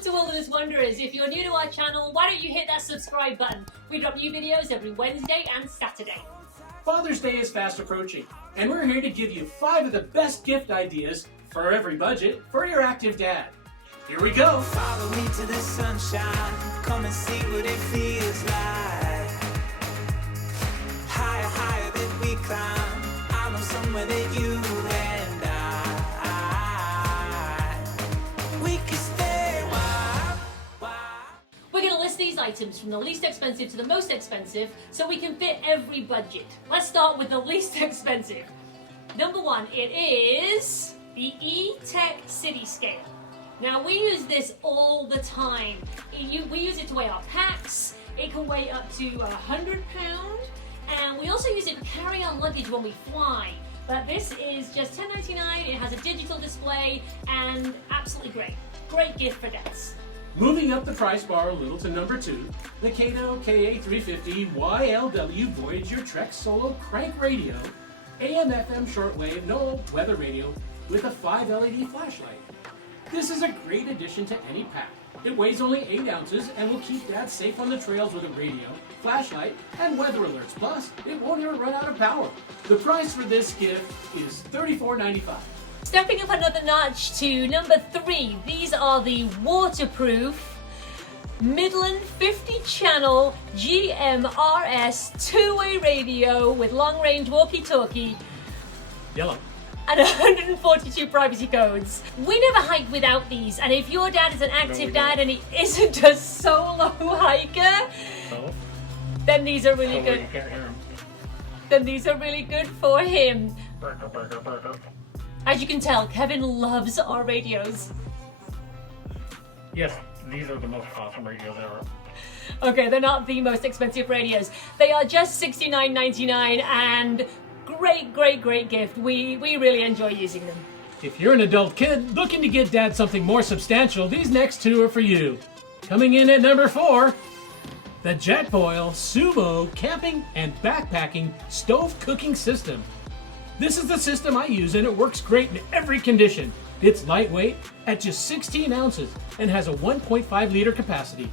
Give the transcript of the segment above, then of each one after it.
Welcome to Wilderness Wanderers. If you're new to our channel, why don't you hit that subscribe button? We drop new videos every Wednesday and Saturday. Father's Day is fast approaching, and we're here to give you 5 of the best gift ideas for every budget for your active dad. Here we go. Follow me to the sunshine, come and see what it feels like. Higher, higher than we climb, I know somewhere that you and I we can stay. Why? We're going to list these items from the least expensive to the most expensive so we can fit every budget. Let's start with the least expensive. Number 1, it is the E-Tec City Scale. Now we use this all the time. We use it to weigh our packs. It can weigh up to 100 pounds, and we also use it to carry on luggage when we fly. But this is just $10.99. It has a digital display and absolutely great. Great gift for dads. Moving up the price bar a little to number 2, the Kato KA350 YLW Voyager Trek Solo Crank Radio, AM/FM shortwave, no weather radio, with a 5 LED flashlight. This is a great addition to any pack. It weighs only 8 ounces and will keep Dad safe on the trails with a radio, flashlight, and weather alerts. Plus, it won't ever run out of power. The price for this gift is $34.95. Stepping up another notch to number 3, these are the waterproof Midland 50-channel GMRS two-way radio with long-range walkie-talkie. Yellow. And 142 privacy codes. We never hike without these, and if your dad is an active dad and he isn't a solo hiker, then these are really good. Then these are really good for him. As you can tell, Kevin loves our radios. Yes, these are the most awesome radios ever. Okay, they're not the most expensive radios. They are just $69.99 and great gift. We really enjoy using them. If you're an adult kid looking to get Dad something more substantial, these next 2 are for you. Coming in at number 4, the Jetboil Sumo Camping and Backpacking Stove Cooking System. This is the system I use, and it works great in every condition. It's lightweight at just 16 ounces and has a 1.5 liter capacity.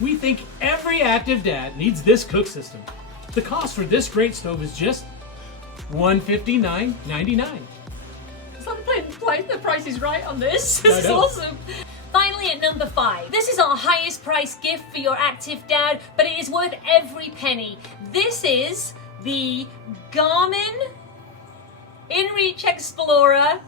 We think every active dad needs this cook system. The cost for this great stove is just $159.99. It's like the price is right on this. This is awesome. Finally, at number 5, this is our highest price gift for your active dad, but it is worth every penny. This is the Garmin Inreach Explorer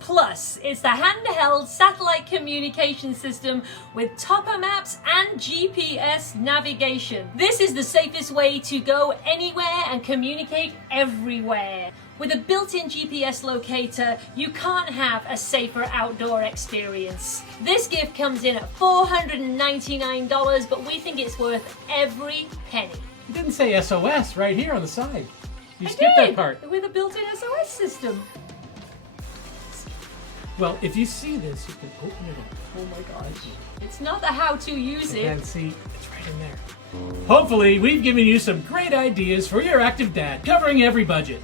Plus. It's the handheld satellite communication system with topo maps and GPS navigation. This is the safest way to go anywhere and communicate everywhere. With a built-in GPS locator, you can't have a safer outdoor experience. This gift comes in at $499, but we think it's worth every penny. You didn't say SOS right here on the side. You skipped that part. With a built-in SOS system. Well, if you see this, you can open it up. Oh my gosh. It's not the how to use it. And see, it's right in there. Hopefully, we've given you some great ideas for your active dad, covering every budget.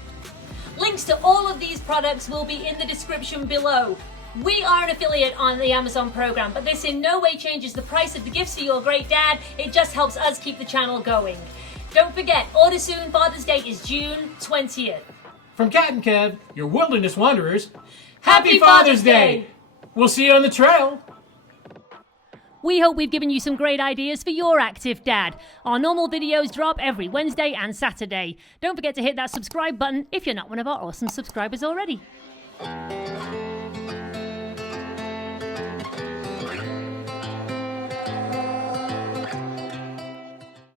Links to all of these products will be in the description below. We are an affiliate on the Amazon program, but this in no way changes the price of the gifts for your great dad. It just helps us keep the channel going. Don't forget, order soon. Father's Day is June 20th. From Cat and Kev, your Wilderness Wanderers, Happy Father's Day! We'll see you on the trail. We hope we've given you some great ideas for your active dad. Our normal videos drop every Wednesday and Saturday. Don't forget to hit that subscribe button if you're not one of our awesome subscribers already.